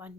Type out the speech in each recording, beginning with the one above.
1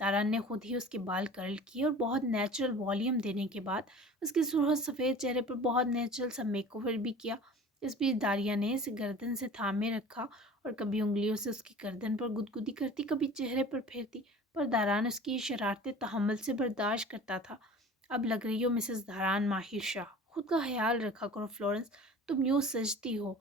تاران نے خود ہی اس کے بال کرل کیے اور بہت نیچرل والیوم دینے کے بعد اس کے سرخ سفید چہرے پر بہت نیچرل سا میک اوور بھی کیا۔ اس بیچ داریہ نے اسے گردن سے تھامے رکھا اور کبھی انگلیوں سے اس کی گردن پر گدگدی کرتی، کبھی چہرے پر پھیرتی، پر داران اس کی شرارتیں تحمل سے برداشت کرتا تھا۔ اب لگ رہی ہو مسز داران ماہر شاہ، خود کا خیال رکھا کرو فلورنس، تم یوں سجتی ہو۔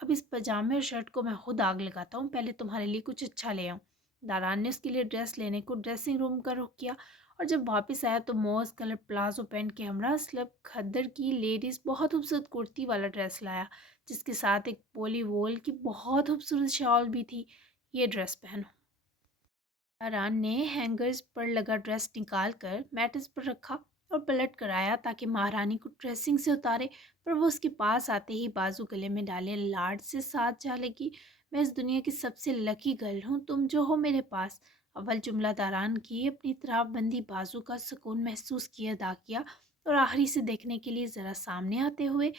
اب اس پاجامے اور شرٹ کو میں خود آگ لگاتا ہوں، پہلے تمہارے لیے کچھ اچھا لے آؤں۔ داران نے اس کے لیے ڈریس لینے کو ڈریسنگ روم کا رخ کیا اور جب واپس آیا تو موز کلر پلازو پینٹ کے ہمراہ سلب کھدر کی لیڈیز بہت خوبصورت کرتی والا ڈریس لایا، جس کے ساتھ ایک پولی وول کی بہت خوبصورت شال بھی تھی۔ یہ ڈریس پہنو۔ داران نے ہینگرز پر لگا ڈریس نکال کر میٹس پر رکھا اور پلٹ کر آیا تاکہ مہارانی کو ڈریسنگ سے اتارے، پر وہ اس کے پاس آتے ہی بازو گلے میں ڈالے لاڈ سے ساتھ جا لگی۔ میں اس دنیا کی سب سے لکی گرل ہوں، تم جو ہو میرے پاس۔ اول جملہ داران کی اپنی طرف بندی بازو کا سکون محسوس کیا ادا کیا اور آخری سے دیکھنے کے لیے ذرا سامنے آتے ہوئے،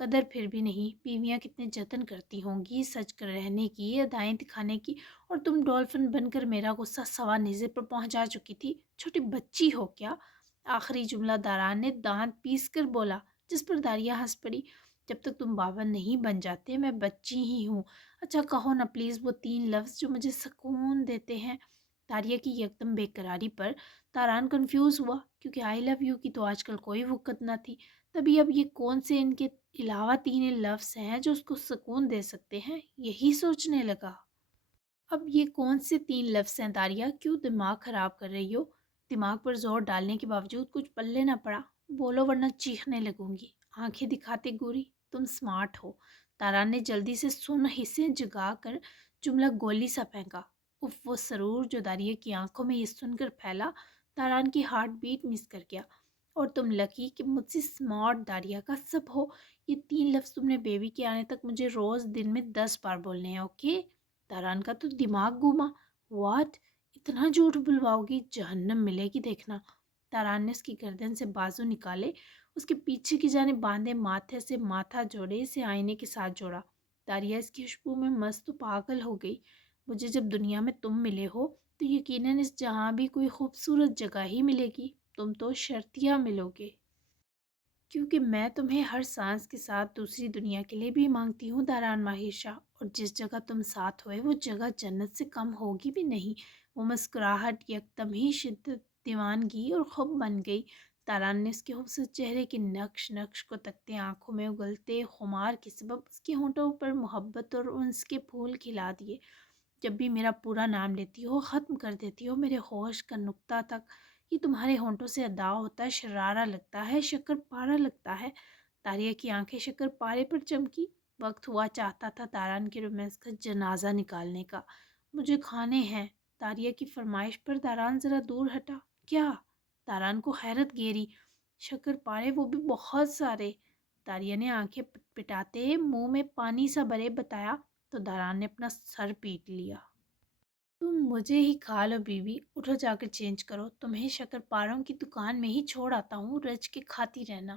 قدر پھر بھی نہیں، بیویاں کتنے جتن کرتی ہوں گی سج کر رہنے کی، ادائیں دکھانے کی، اور تم ڈولفن بن کر میرا غصہ سوا نیزے پر پہنچا چکی تھی، چھوٹی بچی ہو کیا؟ آخری جملہ داران نے دانت پیس کر بولا، جس پر داریہ ہنس پڑی۔ جب تک تم بابا نہیں بن جاتے میں بچی ہی ہوں۔ اچھا کہو نا پلیز وہ 3 لفظ جو مجھے سکون دیتے ہیں۔ داریہ کی یکدم بے قراری پر داران کنفیوز ہوا، کیونکہ آئی لو یو کی تو آج کل کوئی وقت نہ تھی۔ تبھی اب یہ کون سے ان کے علاوہ 3 لفظ ہیں جو اس کو سکون دے سکتے ہیں، یہی سوچنے لگا۔ اب یہ کون سے 3 لفظ ہیں داریہ؟ کیوں دماغ خراب کر رہی ہو؟ دماغ پر زور ڈالنے کے باوجود کچھ پلے نہ پڑا۔ بولو ورنہ چیخنے لگوں گی۔ آنکھیں دکھاتے گوری، تم سمارٹ ہو۔ تاران نے جلدی سے سن حصے جگا کر جملہ گولی سا پھینکا۔ اف، وہ سرور جو داریہ کی آنکھوں میں یہ سن کر پھیلا، تاران کی ہارٹ بیٹ مس کر گیا۔ اور تم لکی کہ مجھ سے سمارٹ داریہ کا سب ہو۔ یہ 3 لفظ تم نے بیبی کے آنے تک مجھے روز دن میں 10 بار بولنے ہیں، اوکے؟ تاران کا تو دماغ گھوما۔ واٹ؟ اتنا جھوٹ بلواؤ گی؟ جہنم ملے گی دیکھنا۔ تاران نے اس کی گردن سے بازو نکالے، اس کے پیچھے کی جانب باندھے، ماتھے سے ماتھا جوڑے، اسے آئینے کے ساتھ جوڑا۔ داریہ اس کی خوشبو میں مست و پاگل ہو گئی۔ مجھے جب دنیا میں تم ملے ہو تو یقیناً اس جہاں بھی کوئی خوبصورت جگہ ہی ملے گی، تم تو شرطیہ ملو گے، کیونکہ میں تمہیں ہر سانس کے ساتھ دوسری دنیا کے لیے بھی مانگتی ہوں داران ماہر شاہ، اور جس جگہ تم ساتھ ہوئے وہ جگہ جنت سے کم ہوگی بھی نہیں۔ وہ مسکراہٹ یکدم ہی شدت دیوانگی اور خوب بن گئی۔ تاران نے اس کے خوبصورت چہرے کے نقش نقش کو تکتے آنکھوں میں اگلتے خمار کے سبب اس کے ہونٹوں پر محبت اور انس کے پھول کھلا دیے۔ جب بھی میرا پورا نام لیتی ہو ختم کر دیتی ہو میرے ہوش کا نقطہ تک، یہ تمہارے ہونٹوں سے ادا ہوتا ہے، شرارہ لگتا ہے، شکر پارا لگتا ہے۔ داریہ کی آنکھیں شکر پارے پر چمکی۔ وقت ہوا چاہتا تھا تاران کے رومانس کا جنازہ نکالنے کا۔ مجھے کھانے ہیں، داریہ کی فرمائش پر داران ذرا دور ہٹا۔ کیا؟ داران کو حیرت گھیری۔ شکر پارے، وہ بھی بہت سارے۔ داریہ نے آنکھیں پٹاتے منہ میں پانی سا بھرے بتایا تو داران نے اپنا سر پیٹ لیا۔ تم مجھے ہی کھا لو بیوی، اٹھو جا کر چینج کرو، تمہیں شکر پاروں کی دکان میں ہی چھوڑ آتا ہوں، رج کے کھاتی رہنا۔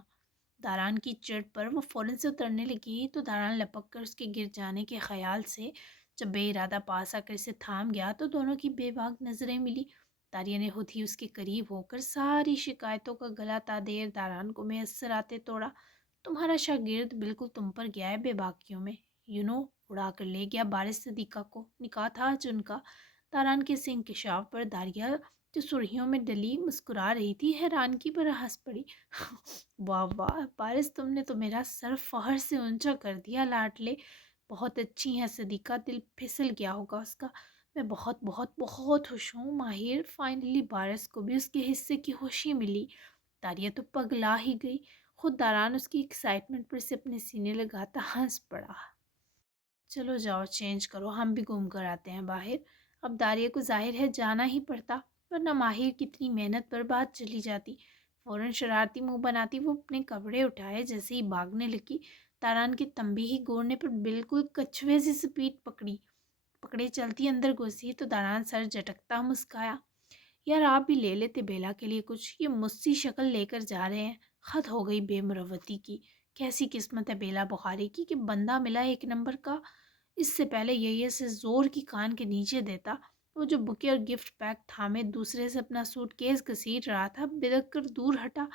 داران کی چڑ پر وہ فوراً سے اترنے لگی تو داران لپک کر اس کے گر جانے کے خیال سے جب بے ارادہ پاس آ کر اسے تھام گیا تو دونوں کی بے باک نظریں ملی۔ داریہ نے خود ہی اس کے قریب ہو کر ساری شکایتوں کا گلا تا دیر داران کو میسر آتے توڑا۔ تمہارا شاگرد بالکل تم پر گیا ہے بے باکیوں میں، اڑا کر لے گیا بارش صدیقہ کو، نکاح تھا آج ان کا۔ تاران کے اس انکشاف پر داریہ جو سرخیوں میں ڈلی مسکرا رہی تھی حیرانگی پر ہنس پڑی۔ واہ واہ بارش، تم نے تو میرا سر فخر سے اونچا کر دیا لاڈلے، بہت اچھی ہیں صدیقہ، دل پھسل گیا ہوگا اس کا۔ میں بہت بہت بہت خوش ہوں ماہر، فائنلی بارش کو بھی اس کے حصے کی خوشی ملی۔ داریہ تو پگلا ہی گئی، خود داران اس کی ایکسائٹمنٹ پر سے اپنے سینے لگاتا ہنس پڑا۔ چلو جاؤ چینج کرو، ہم بھی گھوم کر آتے ہیں باہر۔ اب داریہ کو ظاہر ہے جانا ہی پڑتا، ورنہ ماہر کتنی محنت پر بات چلی جاتی۔ فوراً شرارتی منہ بناتی وہ اپنے کپڑے اٹھائے، جیسے ہی بھاگنے لگی تاران کے تنبیہی گورنے پر بالکل کچھوے سے سپیڈ پکڑے چلتی اندر گھسی تو داران سر جھٹکتا مسکایا۔ یار آپ بھی لے لیتے بیلا کے لیے کچھ، یہ مجھ شکل لے کر جا رہے ہیں، خط ہو گئی بے مروتی کی۔ کیسی قسمت ہے بیلا بخاری کی کہ بندہ ملا 1 نمبر کا، اس سے پہلے یہ سے زور کی کان کے نیچے دیتا وہ جو بکے اور گفٹ پیک تھامے دوسرے سے اپنا سوٹ کیس گھسیٹ رہا تھا بدک کر دور ہٹا۔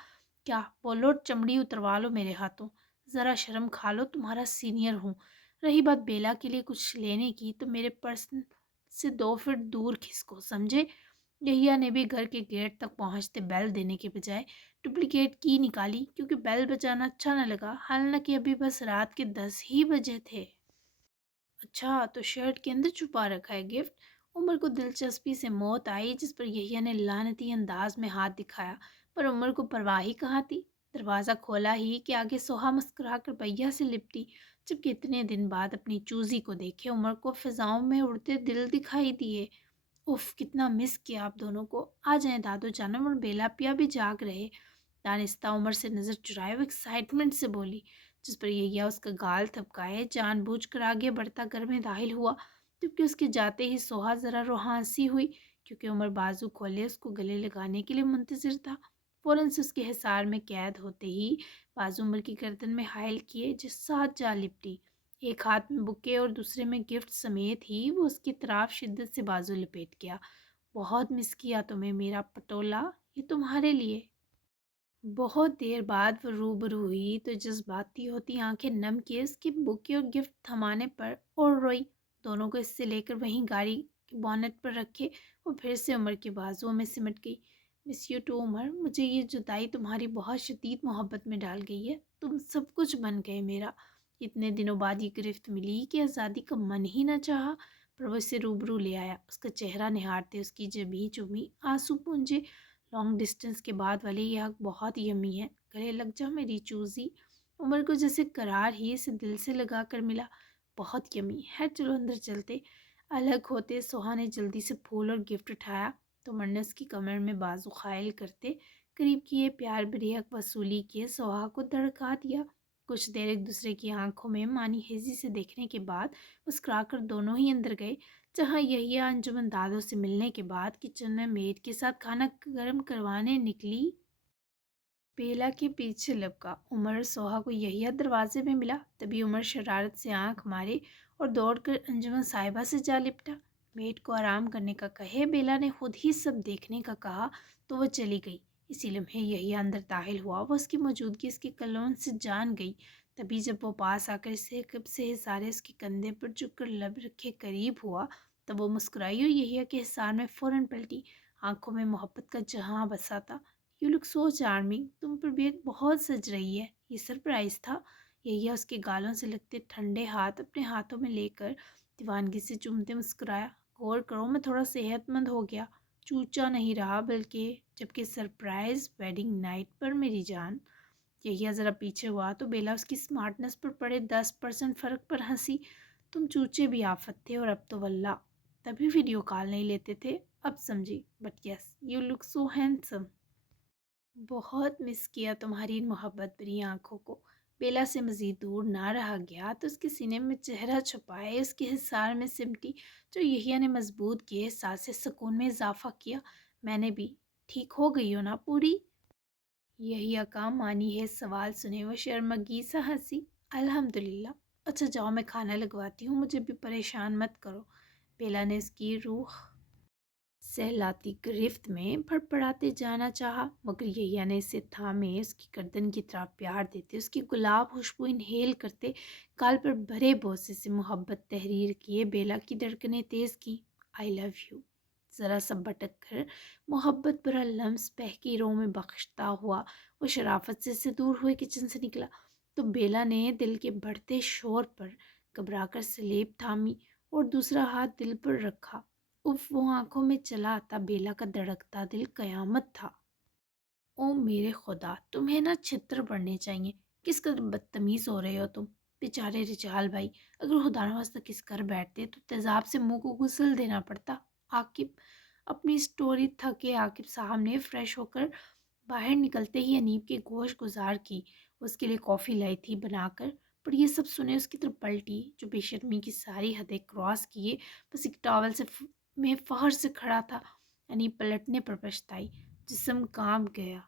کیا بولو، چمڑی اتروا لو میرے ہاتھوں، ذرا شرم کھا لو، تمہارا سینئر ہوں۔ رہی بات بیلا کے لیے کچھ لینے کی تو میرے پرس سے 2 فٹ دور کھسکو، سمجھے؟ یحییٰ نے بھی گھر کے گیٹ تک پہنچتے بیل دینے کے بجائے ڈپلیکیٹ کی نکالی، کیونکہ بیل بجانا اچھا نہ لگا، حالانکہ ابھی بس رات کے 10 ہی بجے تھے۔ اچھا، تو شرٹ کے اندر چھپا رکھا ہے گفٹ؟ عمر کو دلچسپی سے موت آئی، جس پر یحییٰ نے لعنتی انداز میں ہاتھ دکھایا، پر عمر کو پرواہ ہی کہاں تھی۔ دروازہ کھولا ہی کہ آگے سوہا مسکرا کر بھیا سے لپٹی، جبکہ اتنے دن بعد اپنی چوزی کو دیکھے عمر کو فضاؤں میں اڑتے دل دکھائی دیے۔ اف، کتنا مس کیا آپ دونوں کو، آ جائیں دادو جانم اور بیلا پیا بھی جاگ رہے۔ دانستہ عمر سے نظر چرائے وہ ایکسائٹمنٹ سے بولی، جس پر یحییٰ اس کا گال تھپکائے جان بوجھ کر آگے بڑھتا گھر میں داخل ہوا، جبکہ اس کے جاتے ہی سوہا ذرا روحانسی ہوئی، کیونکہ عمر بازو کھولے اس کو گلے لگانے کے لیے منتظر تھا۔ فوراً سے اس کے حصار میں قید ہوتے ہی بازو عمر کی گردن میں حائل کیے، جس ساتھ جا لپٹی۔ ایک ہاتھ میں بکے اور دوسرے میں گفٹ سمیت ہی وہ اس کی طرف شدت سے بازو لپیٹ گیا۔ بہت مس کیا تمہیں میرا پٹولا، یہ تمہارے لیے۔ بہت دیر بعد وہ روبرو ہوئی تو جذباتی ہوتی آنکھیں نم کیے اس کے بوکے اور گفٹ تھمانے پر اور روئی۔ دونوں کو اس سے لے کر وہیں گاڑی کے بونٹ پر رکھے وہ پھر سے عمر کے بازوؤں میں سمٹ گئی۔ مس یو ٹو عمر، مجھے یہ جدائی تمہاری بہت شدید محبت میں ڈال گئی ہے، تم سب کچھ بن گئے میرا۔ اتنے دنوں بعد یہ گرفت ملی کہ آزادی کا من ہی نہ چاہا، پر وہ اسے روبرو لے آیا، اس کا چہرہ نہارتے اس کی جبیں چومی، آنسو پونجے۔ لانگ ڈسٹینس کے بعد والے یہ حق بہت یمی ہے، گلے لگ جا میری چوزی۔ عمر کو جیسے قرار ہی اسے دل سے لگا کر ملا۔ بہت یمی ہے، چلو اندر چلتے۔ الگ ہوتے سوہا نے جلدی سے پھول اور گفٹ اٹھایا تو عمر نے اس کی کمر میں بازو خائل کرتے قریب کیے، پیار بھری حق وصولی کے سوہا کو دھڑکا دیا۔ کچھ دیر ایک دوسرے کی آنکھوں میں مانی ہیزی سے دیکھنے کے بعد مسکرا کر دونوں ہی اندر گئے، جہاں یحییٰ انجمن دادوں سے ملنے کے بعد کچن میں میڈ کے ساتھ کھانا گرم کروانے نکلی۔ بیلا کے پیچھے لپکا عمر سوہا کو یحییٰ دروازے میں ملا، تبھی عمر شرارت سے آنکھ مارے اور دوڑ کر انجمن صاحبہ سے جا لپٹا۔ میڈ کو آرام کرنے کا کہے، بیلا نے خود ہی سب دیکھنے کا کہا تو وہ چلی گئی۔ اسی لمحے یحییٰ اندر داخل ہوا، وہ اس کی موجودگی اس کے کلون سے جان گئی۔ تبھی جب وہ پاس آ کر اسے کب سے حصارے اس کے کندھے پر جھک کر لب رکھے قریب ہوا، تب وہ مسکرائی اور یحییٰ کے حصار میں فوراً پلٹی، آنکھوں میں محبت کا جہاں بسا تھا۔ یو لک سو چارمنگ، تم پر بیت بہت سج رہی ہے۔ یہ سرپرائز تھا؟ یحییٰ اس کے گالوں سے لگتے ٹھنڈے ہاتھ اپنے ہاتھوں میں لے کر دیوانگی سے چومتے مسکرایا۔ غور کرو، میں تھوڑا صحت مند ہو گیا، چوچا نہیں رہا، بلکہ جبکہ سرپرائز ویڈنگ نائٹ پر میری جان۔ یحییٰ ذرا پیچھے ہوا تو بیلا اس کی سمارٹنس پر پڑے 10% فرق پر ہنسی۔ تم چوچے بھی آفت تھے، اور اب تو واللہ تبھی ویڈیو کال نہیں لیتے تھے، اب سمجھی، but yes you look so handsome. بہت مس کیا تمہاری ان محبت بھری آنکھوں کو۔ بیلا سے مزید دور نہ رہا گیا تو اس کے سینے میں چہرہ چھپائے اس کے حصار میں سمٹی، جو یحییٰ نے مضبوط کیے احساس سے سکون میں اضافہ کیا۔ میں نے بھی، ٹھیک ہو گئی ہو نا پوری؟ یحییٰ کا مانی ہے سوال سنے وہ شرمگی سا ہنسی۔ الحمدللہ۔ اچھا جاؤ، میں کھانا لگواتی ہوں، مجھے بھی پریشان مت کرو۔ بیلا نے اس کی روح سہلاتی گرفت میں پڑپڑاتے جانا چاہا، مگر یحییٰ نے اسے تھامے اس کی گردن کی طرف پیار دیتے اس کی گلاب خوشبو انہیل کرتے گال پر بھرے بوسے سے محبت تحریر کیے بیلا کی دھڑکنیں تیز کی۔ آئی لو یو، ذرا سا بھٹک کر محبت بھرا لمس بہکی روح میں بخشتا ہوا وہ شرافت سے دور ہوئے کچن سے نکلا تو بیلا نے دل کے بڑھتے شور پر گھبرا کر سلیب تھامی اور دوسرا ہاتھ دل پر رکھا۔ اف، وہ آنکھوں میں چلا آتا بیلا کا دھڑکتا دل قیامت تھا۔ او میرے خدا، تمہیں نہ چھتر پڑنے چاہیے، کس قدر بدتمیز ہو رہے ہو تم۔ بیچارے رجال بھائی، اگر خدا نخواستہ کس کر بیٹھتے تو تیزاب سے منہ کو غسل دینا پڑتا۔ عاقب اپنی سٹوری تھکے عاقب صاحب نے فریش ہو کر باہر نکلتے ہی انیب کے گوش گزار کی، اس کے لیے کافی لائی تھی بنا کر، پر یہ سب سنے اس کی طرف پلٹی جو بے شرمی کی ساری حدیں کراس کیے بس ایک ٹاول سے میں فخر سے کھڑا تھا۔ یعنی پلٹنے پر پچھتائی، جسم کانپ گیا،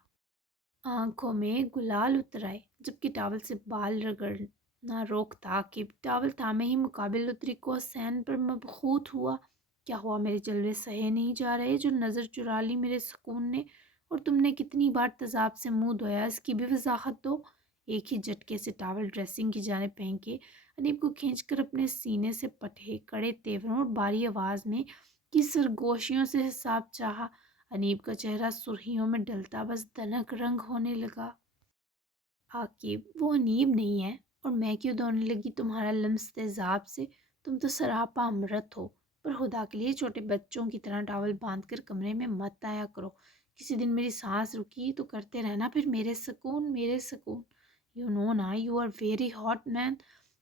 آنکھوں میں گلال اتر آئے، جبکہ ٹاول سے بال رگڑنا روکتا کہ ٹاول تھامے ہی مقابل اتری کو حسین پر مبخوت ہوا۔ کیا ہوا؟ میرے جلوے سہے نہیں جا رہے جو نظر چرا لی میرے سکون نے؟ اور تم نے کتنی بار تذاب سے منہ دھویا، اس کی بھی وضاحت دو۔ ایک ہی جھٹکے سے ٹاول ڈریسنگ کی جانب پھینکے انیب کو کھینچ کر اپنے سینے سے پٹھے، کڑے تیوروں اور باری آواز میں کی سرگوشیوں سے حساب چاہا۔ انیب کا چہرہ سرخیوں میں ڈلتا بس دنک رنگ ہونے لگا۔ عاقب، وہ انیب نہیں ہے، اور میں کیوں دوڑنے لگی تمہارا لمس تیزاب سے؟ تم تو سراپا امرت ہو۔ پر خدا کے لیے چھوٹے بچوں کی طرح ٹاول باندھ کر کمرے میں مت آیا کرو۔ کسی دن میری سانس رکی تو کرتے رہنا پھر میرے سکون میرے سکون۔ یو نو نا یو آر ویری ہاٹ مین۔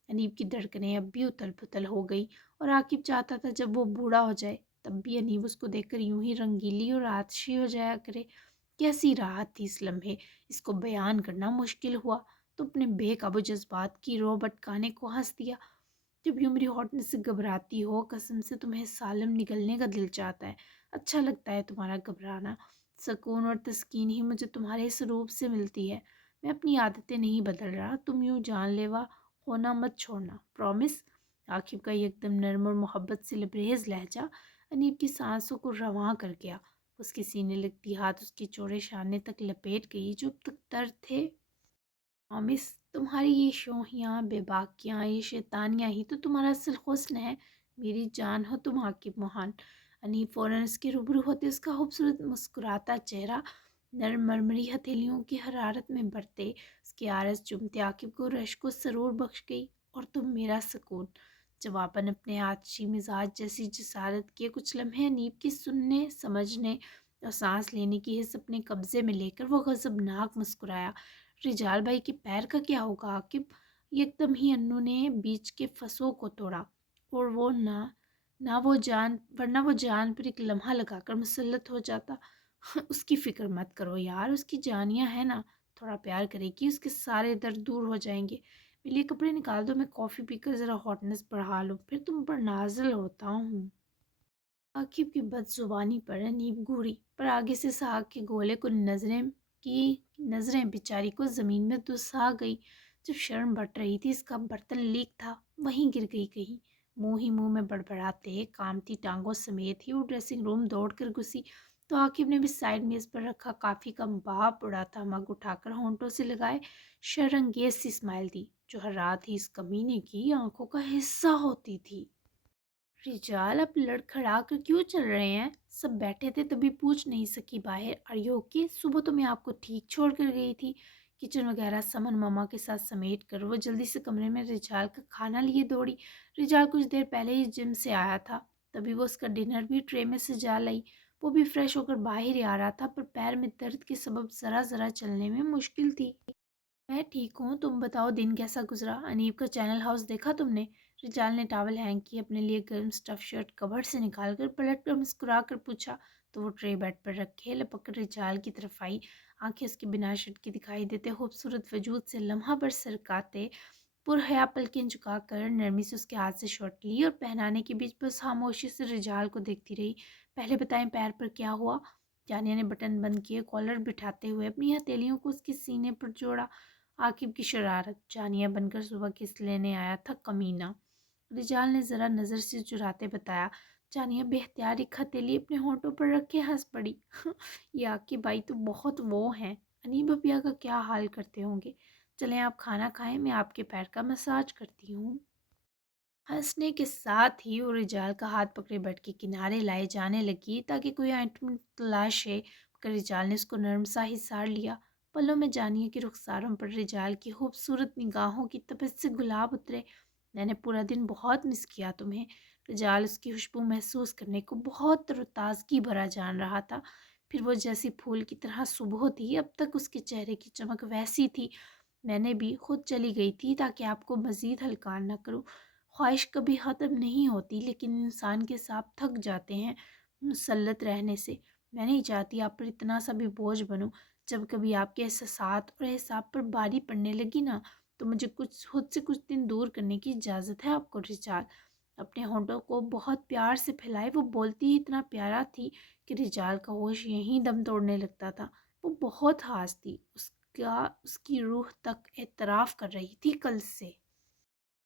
انیب کی دھڑکنیں اب بھی اتل پتل ہو گئی، اور عاقب چاہتا تھا جب وہ بوڑھا ہو جائے تب بھی انیب اس کو دیکھ کر یوں ہی رنگیلی اور آتشی ہو جایا کرے۔ کیسی راحت تھی اس لمحے، اس کو بیان کرنا مشکل ہوا تو اپنے بے قابو جذبات کی رو بٹکانے کو ہنس دیا۔ جب یوں میری ہاٹنس سے گھبراتی ہو، قسم سے تمہیں سالم نگلنے کا دل چاہتا ہے۔ اچھا لگتا ہے تمہارا گھبرانا، سکون اور تسکین ہی مجھے تمہارے اس روپ سے ملتی ہے۔ میں اپنی عادتیں نہیں بدل رہا، تم یوں جان لیوا ہونا مت چھوڑنا، پرومس۔ عاقب کا ایک دم نرم اور محبت سے لبریز لہجہ انیب کی سانسوں کو رواں کر گیا۔ اس کے سینے لگتی ہاتھ اس کے چوڑے شانے تک لپیٹ گئی جو اب تک تر تھے۔ مس، تمہاری یہ شوہیاں بے باکیاں، یہ شیطانیاں ہی تو تمہارا اصل حسن ہے۔ میری جان ہو تم عاقب موہان۔ انیب فوراً اس کے روبرو ہوتے اس کا خوبصورت مسکراتا چہرہ نرم مرمری ہتھیلیوں کی حرارت میں بڑھتے اس کے عارض چومتے عاقب کو رشک و سرور بخش گئی۔ اور تم میرا سکون۔ جواباً اپنے آتشی مزاج جیسی جسارت کے کچھ لمحے انیب کی سننے، سمجھنے اور سانس لینے کی حس اپنے قبضے میں لے کر وہ غضبناک مسکرایا۔ رجال بھائی کے پیر کا کیا ہوگا عاقب؟ ایک دم ہی انو نے بیچ کے فسوں کو توڑا، اور وہ نہ وہ جان، ورنہ وہ جان پر ایک لمحہ لگا کر مسلط ہو جاتا۔ اس کی فکر مت کرو یار، اس کی جانیاں ہے نا، تھوڑا پیار کرے گی، اس کے سارے درد دور ہو جائیں گے۔ میرے لیے کپڑے نکال دو، میں کافی پی کر ذرا ہاٹنس بڑھا لوں، پھر تم پر نازل ہوتا ہوں۔ عاقب کی بد زبانی پر انیب گھوری، پر آگے سے ساگ کے گولے کو نظریں بیچاری کو زمین میں دسا گئی۔ جب شرم بٹ رہی تھی، اس کا برتن لیک تھا، وہیں گر گئی کہیں۔ منہ ہی منہ میں بڑبڑاتے کامتی ٹانگوں سمیت ہی وہ ڈریسنگ روم دوڑ کر گھسی تو عاقب نے بھی سائڈ میز پر رکھا کافی کا بھاپ اڑاتا مگ اٹھا کر ہونٹوں سے لگائے شرنگیز سی اسمائل دی، جو ہر رات ہی اس کمینے کی آنکھوں کا حصہ ہوتی تھی۔ رجال، اب لڑکھڑا کر کیوں چل رہے ہیں؟ سب بیٹھے تھے تبھی پوچھ نہیں سکی باہر آر یو اوکے؟ صبح تو میں آپ کو ٹھیک چھوڑ کر گئی تھی۔ کچن وغیرہ سمن ماما کے ساتھ سمیٹ کر وہ جلدی سے کمرے میں رجال کا کھانا لیے دوڑی۔ رجال کچھ دیر پہلے ہی جم سے آیا تھا، تبھی وہ اس کا ڈنر بھی ٹرے میں سجا لائی۔ وہ بھی فریش ہو کر باہر ہی آ رہا تھا، پر پیر میں درد کے سبب ذرا ذرا چلنے میں مشکل تھی۔ میں ٹھیک ہوں، تم بتاؤ دن کیسا گزرا؟ انیب کا چینل ہاؤس دیکھا تم نے؟ رجال نے ٹاول ہینگ کی اپنے لیے گرم سٹف شرٹ کبرڈ سے نکال کر پلٹ کر مسکرا کر پوچھا تو وہ ٹرے بیڈ پر رکھے لپک کر رجال کی طرف آئی۔ آنکھیں اس کی بنا شرٹ کی دکھائی دیتے خوبصورت وجود سے لمحہ بھر سرکاتے پرحیا پلکیں جھکا کر نرمی سے اس کے ہاتھ سے شرٹ لی اور پہنانے کے بیچ بس خاموشی سے رجال کو دیکھتی رہی۔ پہلے بتائیں پیر پر کیا ہوا؟ جانیہ نے بٹن بند کیے کالر بٹھاتے ہوئے اپنی ہتھیلیوں کو اس کے سینے پر جوڑا۔ عاقب کی شرارت، جانیہ بن کر صبح کس لینے آیا تھا کمینہ؟ رجال نے ذرا نظر سے چراتے بتایا۔ جانیہ بے اختیار ایک ہتھیلی اپنے ہونٹوں پر رکھے ہنس پڑی۔ یہ عاقب بھائی تو بہت وہ ہیں، انیب بھیا کا کیا حال کرتے ہوں گے۔ چلیں آپ کھانا کھائیں، میں آپ کے پیر کا مساج کرتی ہوں۔ ہنسنے کے ساتھ ہی وہ رجال کا ہاتھ پکڑے بیٹھ کے کنارے لائے جانے لگی تاکہ کوئی آئٹم تلاشے، مگر رجال نے اس کو نرم سا ہی ساڑ لیا۔ پلوں میں جانیہ کے رخساروں پر رجال کی خوبصورت نگاہوں کی تپش سے گلاب اترے۔ میں نے پورا دن بہت مس کیا تمہیں۔ رجال اس کی خوشبو محسوس کرنے کو بہت تر و تازگی بھرا جان رہا تھا۔ پھر وہ جیسی پھول کی طرح صبح تھی، اب تک اس کے چہرے کی چمک ویسی تھی۔ میں نے بھی خود چلی گئی تھی تاکہ آپ کو مزید ہلکان نہ کروں۔ خواہش کبھی ختم نہیں ہوتی، لیکن انسان کے ساتھ تھک جاتے ہیں مسلط رہنے سے۔ میں نہیں چاہتی آپ پر اتنا سا بھی بوجھ بنوں۔ جب کبھی آپ کے احساسات اور احساب پر باری پڑنے لگی نا، تو مجھے خود سے کچھ دن دور کرنے کی اجازت ہے آپ کو۔ رجال اپنے ہونٹوں کو بہت پیار سے پھیلائے، وہ بولتی ہی اتنا پیارا تھی کہ رجال کا ہوش یہیں دم توڑنے لگتا تھا۔ وہ بہت خاص تھی، اس کی روح تک اعتراف کر رہی تھی کل سے۔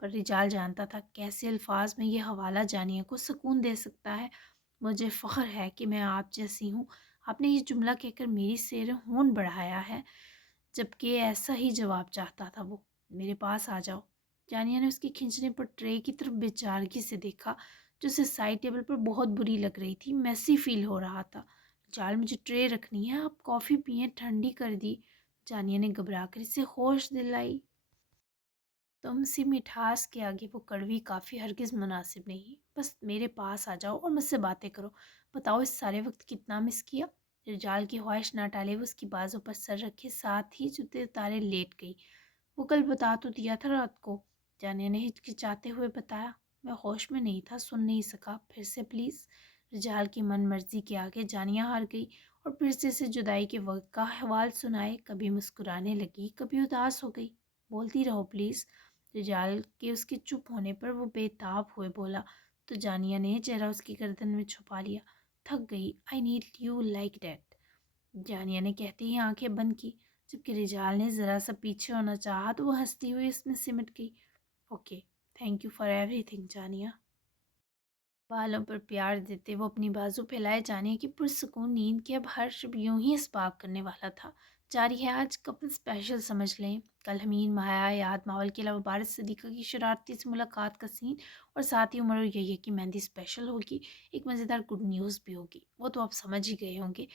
پر رجال جانتا تھا کیسے الفاظ میں یہ حوالہ جانیہ کو سکون دے سکتا ہے۔ مجھے فخر ہے کہ میں آپ جیسی ہوں۔ آپ نے یہ جملہ کہہ کر میری سیر ہون بڑھایا ہے، جبکہ ایسا ہی جواب چاہتا تھا وہ۔ میرے پاس آ جاؤ۔ جانیہ نے اس کی کھنچنے پر ٹرے کی طرف بے چارگی سے دیکھا، جو اسے سائڈ ٹیبل پر بہت بری لگ رہی تھی۔ میسی فیل ہو رہا تھا۔ جال مجھے ٹرے رکھنی ہے، آپ کافی پئیں، ٹھنڈی کر دی۔ جانیہ نے گھبرا کر اسے ہوش دلائی۔ تم سی مٹھاس کے آگے وہ کڑوی کافی ہرگز مناسب نہیں۔ بس میرے پاس آ جاؤ اور مجھ سے باتیں کرو۔ بتاؤ اس سارے وقت کتنا مس کیا؟ رجال کی خواہش نہ ٹالے وہ اس کی بازو پر سر رکھے ساتھ ہی جوتے اتارے لیٹ گئی۔ وہ کل بتا تو دیا تھا رات کو، جانیہ نے ہچکچاتے ہوئے بتایا۔ میں ہوش میں نہیں تھا، سن نہیں سکا، پھر سے پلیز۔ رجال کی من مرضی کے آگے جانیہ ہار گئی اور پھر سے جدائی کے وقت کا احوال سنائے۔ کبھی مسکرانے لگی، کبھی اداس ہو گئی۔ بولتی رہو پلیز۔ رجال کے اس کے چپ ہونے پر وہ بے تاب ہوئے بولا تو جانیہ نے چہرہ اس کی گردن میں چھپا لیا۔ تھک گئی، I need you like that, Janiya نے کہتے ہی آنکھیں بند کی۔ جبکہ رجال نے ذرا سا پیچھے ہونا چاہا تو وہ ہنستی ہوئی اس میں سمٹ گئی۔ Okay, thank you for everything Janiya. بالوں پر پیار دیتے وہ اپنی بازو پھیلائے جانیہ کی پرسکون نیند کے اب ہر شب یوں ہی اسباب کرنے والا تھا۔ جاری ہے آج کپل اسپیشل سمجھ لیں۔ کل حمین، مایا، یاد، ماول کے علاوہ بارش صدیقہ کی شرارتی سے ملاقات کا سین، اور ساتھ ہی عمر اور یحییٰ کی مہندی اسپیشل ہوگی۔ ایک مزیدار گڈ نیوز بھی ہوگی، وہ تو آپ سمجھ ہی گئے ہوں گے۔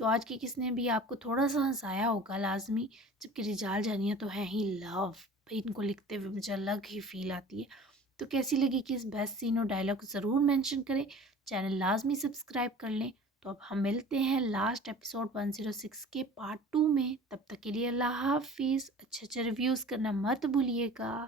تو آج کی کس نے بھی آپ کو تھوڑا سا ہنسایا ہوگا لازمی، جبکہ رجال جانیہ تو ہیں ہی لو بھائی، ان کو لکھتے ہوئے مجھے الگ ہی فیل آتی ہے۔ تو کیسی لگی کہ اس بیسٹ سین اور ڈائلاگ ضرور مینشن کریں، چینل لازمی سبسکرائب کر لیں۔ تو اب ہم ملتے ہیں لاسٹ ایپیسوڈ 106 کے پارٹ 2 میں۔ تب تک کے لیے اللہ حافظ۔ اچھے ریویوز کرنا مت بھولیے گا۔